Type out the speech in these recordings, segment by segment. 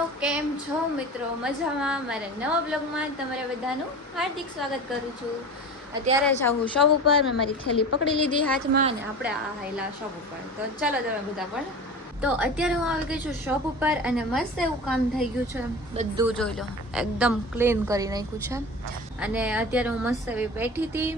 તો કેમ છો મિત્રો? મજામાં? મારા નવા બ્લોગમાં તમારા બધાનું હાર્દિક સ્વાગત કરું છું. અત્યારે જ હું શોપ ઉપર મેં મારી થેલી પકડી લીધી હાથમાં અને આપણે આવેલા શોપ ઉપર. તો ચાલો તમે બધા પણ. તો અત્યારે હું આવી ગઈ છું શોપ ઉપર અને મસ્ત એવું કામ થઈ ગયું છે. બધું જોઈ લો, એકદમ ક્લીન કરી નાખ્યું છે. અને અત્યારે હું મસ્ત એવી બેઠી હતી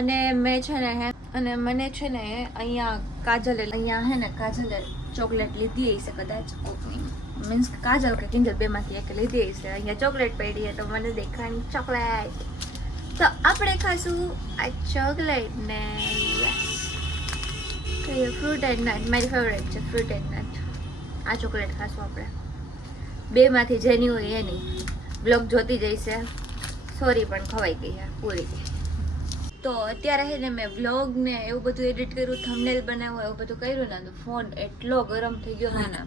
અને મેં છે ને અને મને છે ને અહીંયા કાજલે ચોકલેટ લીધી હશે કદાચ કોકની, મીન્સ કાજલ કે કિંજલ બેમાંથી એક લીધી હશે. અહીંયા ચોકલેટ પડી તો મને દેખાણી ચોકલેટ, તો આપણે ખાશું આ ચોકલેટ ને ફ્રૂટ એન્ડ નટ, મારી ફેવરેટ છે ફ્રૂટ એન્ડ નટ. આ ચોકલેટ ખાશું આપણે બેમાંથી જેની હોય એની. બ્લોગ જોતી જઈશે, સોરી પણ ખવાઈ ગઈ છે પૂરી. તો અત્યારે છે ને મેં વ્લોગ ને એવું બધું એડિટ કર્યું, થંબનેલ બનાવ્યું, એવું બધું કર્યું ને તો ફોન એટલો ગરમ થઈ ગયો છે ને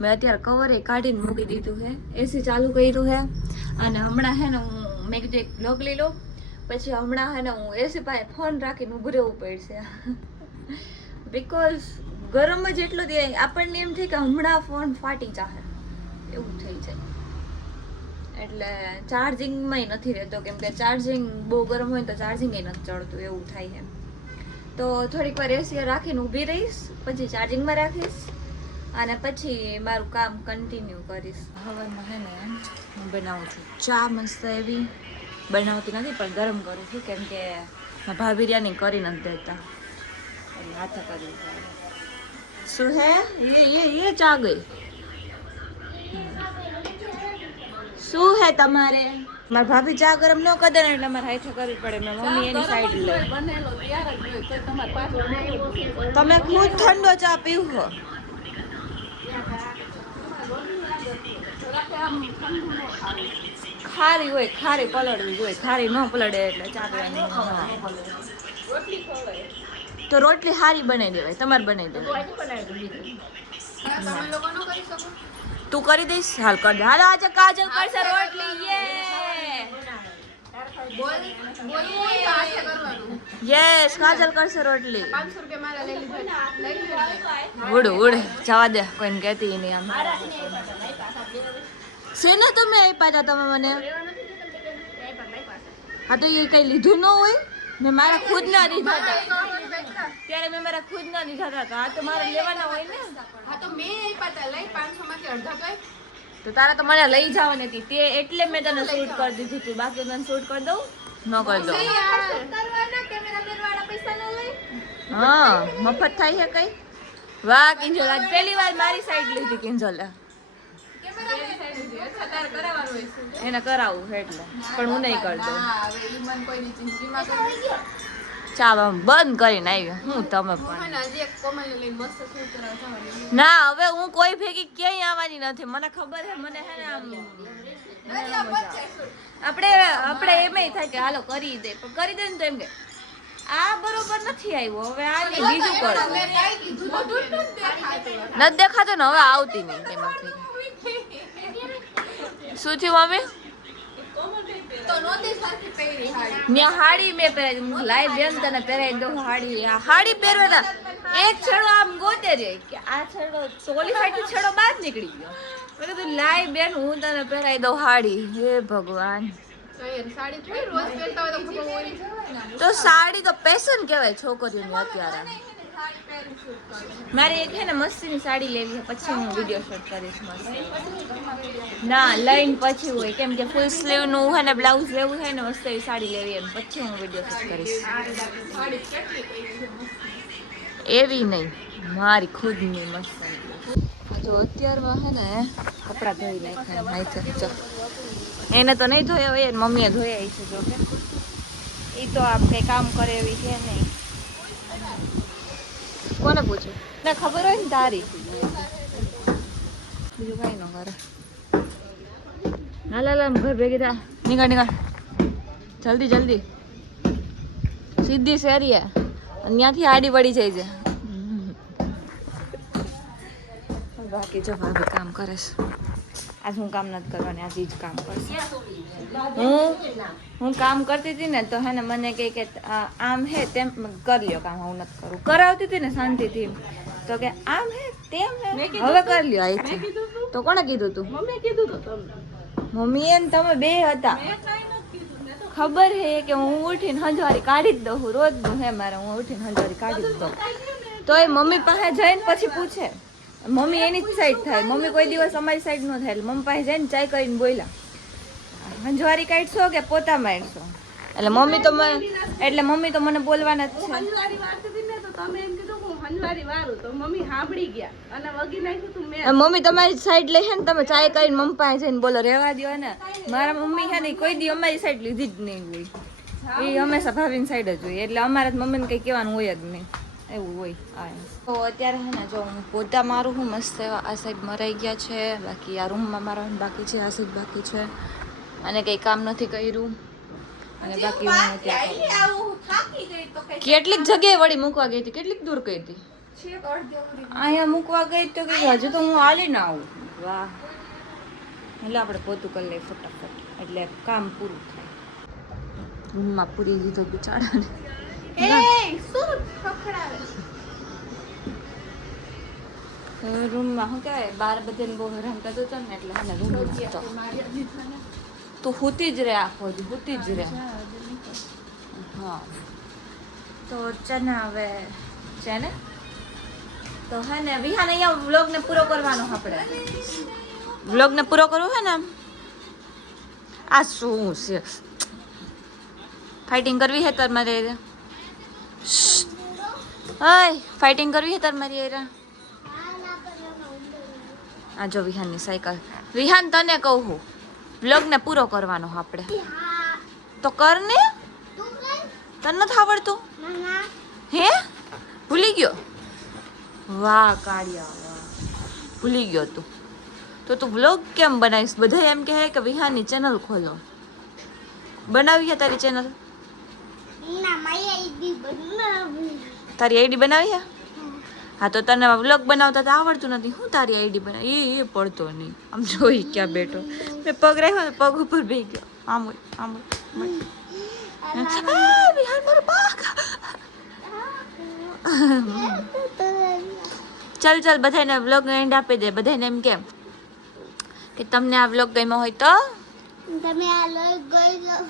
મેં અત્યારે કવરે કાઢીને મૂકી દીધું છે, એસી ચાલુ કર્યું છે. અને હમણાં છે ને મેં કીધું એક વ્લોગ લઈ લો, પછી હમણાં છે ને હું એસી પાસે ફોન રાખીને ઊભું રહેવું પડશે બિકોઝ ગરમ જ એટલું દે આપણને એમ થાય કે હમણાં ફોન ફાટી જાહે એવું થઈ જાય. એટલે ચાર્જિંગમાંય નથી રહેતો, કેમ કે ચાર્જિંગ બહુ ગરમ હોય તો ચાર્જિંગ નથી ચડતું એવું થાય એમ. તો થોડીક વાર એસી રાખીને ઊભી રહીશ, પછી ચાર્જિંગમાં રાખીશ અને પછી મારું કામ કન્ટિન્યુ કરીશ. હવનમાં છે ને હું બનાવું છું ચા, મસ્ત એવી બનાવતી નથી પણ ગરમ કરું છું, કેમ કે ભાભી બિરયાની કરી નથી દેતા એટલે હાથે કરી. શું હે એ ચા ગઈ? શું હે તમારે? મારા ભાભી ચા ગરમ ન કરી દે ને એટલે મારે હાથે કરવી પડે. મેં મમ્મી એની સાઈડ લે. તમે ખુદ ઠંડો ચા પીવો? ખારી હોય, ખારી પલળવી જોઈએ, ખારી ન પલળે એટલે ચા પીવાની. તો રોટલી હારી બનાવી દેવાય, તમારે બનાવી દેવાય. તું કરી દઈશ? હાલ કરી દે. હાલો આજે કાજલ કરશે રોટલી. યસ, કાજલ કરશે રોટલી. ઉડ જવા દે, કોઈને કહેતી નહીં. આમ શેને તમે આપ્યા હતા તમે મને? હા તો એ કઈ લીધું ન હોય? મેં મારા ખુદ ના લીધા હતા ત્યારે, મેં મારા ખુદ ના લીધા હતા. આ તો મારે લેવાના હોય ને. હા તો મેં આપ્યા હતા, લઈ 500 માંથી અડધા તો તારા તો મને લઈ જવાની હતી તે, એટલે મેં તને શૂટ કરી દીધી હતી. બાકી તને શૂટ કરી દઉં? ન કરી દઉં. હા મફત થાય છે કઈ? વાહ કિંજલ, આજ પહેલી વાર મારી સાઈડ લીધી કિંજલે. એને કરાવું એટલે, પણ હું નહીં કરતો. ચા બંધ કરીને આવી હું. તમે પણ ના, હવે હું કોઈ ભેગી ક્યાંય આવવાની નથી. મને ખબર છે, મને હે ને આપણે એમય થાય કે હાલો કરી દે, પણ કરી દે ને તો એમ કે આ બરોબર નથી આવ્યો, હવે આ નહીં બીજું કર. નથી દેખાતો ને હવે આવતી નહીં તેમાંથી. શું થયું મમ્મી? ત્યાં હાડી મેં પહેરાવી, લાઈ બેન તને પહેરાવી દઉં હાડી. હાડી પહેરવા એક છેડો આમ ગોતે રે કે આ છેડો સોલી સાઈડ છેડો બહાર નીકળી ગયો. મેં કીધું લાઈ બેન હું તને પહેરાવી દઉં હાડી. હે ભગવાન, તો સાડી તો પેશન કહેવાય છોકરીઓની અત્યારે. મારે એક છે ને મસ્તીની સાડી લેવી છે, પછી હું વિડીયો શૂટ કરીશ મસ્ત. ના લઈને પછી હોય, કેમ કે ફૂલ સ્લીવ નું છે ને બ્લાઉઝ લેવું છે ને મસ્ત એવી સાડી લેવી એમ, પછી હું વિડીયો શૂટ કરીશ. એવી નહીં, મારી ખુદની મસ્ત. જો અત્યારમાં છે ને કપડાં ધોઈ નાખ્યા. એને તો નહીં ધોયા હોય, મમ્મીએ ધોયા છે. જો કે એ તો આમ કંઈ કામ કરે એવી છે નહીં. કોને પૂછું? ને ખબર હોય ને તારી, બીજું કઈ ન કરે. હાલ ઘર ભેગી થા, નીકળ જલ્દી સીધી શેરી ત્યાંથી આડી પડી જાય છે. બાકી જો ભાભી કામ કરે છે. આજ હું કામ નથી કરવાની, આજ જ કામ કરશે. હું કામ કરતી હતી ને તો હે ને મને કહે કે આમ હે તેમ કરી લ્યો કામ. હું નથી કરું, કરાવતી હતી ને શાંતિથી, તો કે આમ હે તેમ હે હવે કરી લ્યો. અહીંથી તો કોણે કીધું તું? મમ્મી કીધું તો તમને. મમ્મી ને તમે બે હતા. ખબર હે કે હું ઉઠીને હંજવારી કાઢી જ દઉં, રોજ નું હે મારે, હું ઉઠીને હંજવારી કાઢી જ દઉં. તો એ મમ્મી પાસે જઈને પછી પૂછે, મમ્મી એની જ સાઈડ થાય, મમ્મી કોઈ દિવસ અમારી સાઈડ ન થાય. એટલે મમ્મી પાસે જઈને ચાય કરીને બોલ્યા, હંજવારી કાઢશો કે પોતા મારશો? એટલે મમ્મી તો મમ્મી તો મને બોલવાના જ છે. હંજવારી વારતી હતી ને તો તમે એમ કીધું હું હંજવારી વારું, તો મમ્મી સાંભળી ગયા અને વગી નાખ્યું તું મેં. મમ્મી તમારી સાઈડ લઈ હે ને, તમે ચાય કરીને મમ્મી પાસે જઈને બોલો, રહેવા દો ને. મારા મમ્મી છે ને કોઈ દી અમારી સાઈડ લીધી જ નહીં હોય, એ હંમેશા ભાભીની સાઈડ જ હોય. એટલે અમારે મમ્મીને કંઈ કહેવાનું હોય જ નહીં, એવું હોય. તો અત્યારે છે ને, જો હું પોતા મારું હું મસ્ત એવા આ સાઈડ મરાઈ ગયા છે, બાકી આ રૂમમાં મારવાનું બાકી છે, આ સાઈડ બાકી છે, અને કંઈ કામ નથી કર્યું. અને બાકી હું કેટલીક જગ્યાએ વળી મૂકવા ગઈ હતી, કેટલીક દૂર ગઈ હતી, અહીંયા મૂકવા ગઈ તો કે હજુ તો હું હાલી ના આવું. વાહ, એટલે આપણે પોતું કરી લઈએ ફટાફટ, એટલે કામ પૂરું થાય. રૂમમાં પૂરી દીધો બિચારાને. રૂમમાં શું કહેવાય, બાર બધાને બહુ હેરાન કરતો હતો ને, એટલે મને રૂમ તો હુતી જ રહે, આખો દી હુતી જ રહે. હા, તો છે ને હવે છે ને, તો હે ને વિહાન અહીંયા વ્લોગને પૂરો કરવાનો. આપણે વ્લોગને પૂરો કરવો હે ને, આ શું છે, ફાઇટિંગ કરવી હે તાર મારે? હાય, ફાઇટિંગ કરવી હે તાર મારી? આ જો વિહાનની સાયકલ. વિહાન તને કહું હું, વ્લોગને પૂરો કરવાનો આપણે, તો કર ને. તને નથી આવડતું? હે, ભૂલી ગયો? વાહ કાળિયા, વાહ, ભૂલી ગયો તું. તો તું વ્લોગ કેમ બનાવીશ? બધા એમ કહે કે વિહાનની ચેનલ ખોલો. બનાવી હે તારી ચેનલ? તારી આઈડી બનાવી હે? હા, તો તને વ્લોગ બનાવતા તો આવડતું નથી, હું તારી આઈડી બનાવી? એ પડતો નહીં, આમ જોઈ ક્યાં બેઠો. મેં પગ રાખ્યો ને, પગ ઉપર બેસી ગયો. આમ હોય, આમ હોય. વિહાન મારો પગ. ચાલ ચાલ, બધાને વ્લોગ એન્ડ આપી દે. બધાને એમ કેમ કે તમને આ વ્લોગ ગમ્યો હોય તો તમે આ વ્લોગ ગમ્યો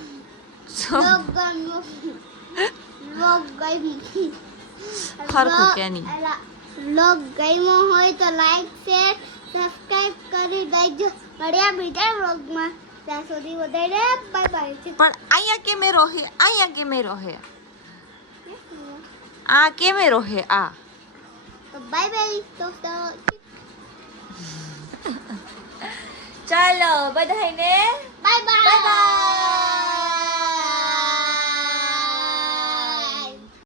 ખરખું કે નહીં? વ્લોગ ગમ્યો હોય તો લાઈક શેર સબસ્ક્રાઇબ કરી દેજો. મળ્યા બીજા વ્લોગમાં, ત્યાં સુધી વધારે બાય બાય. પણ અહીંયા કેમેરો હે, અહીંયા કેમેરો હે, આ કેમેરો હે, આ તો બાય બાય. તો ચાલો બધાને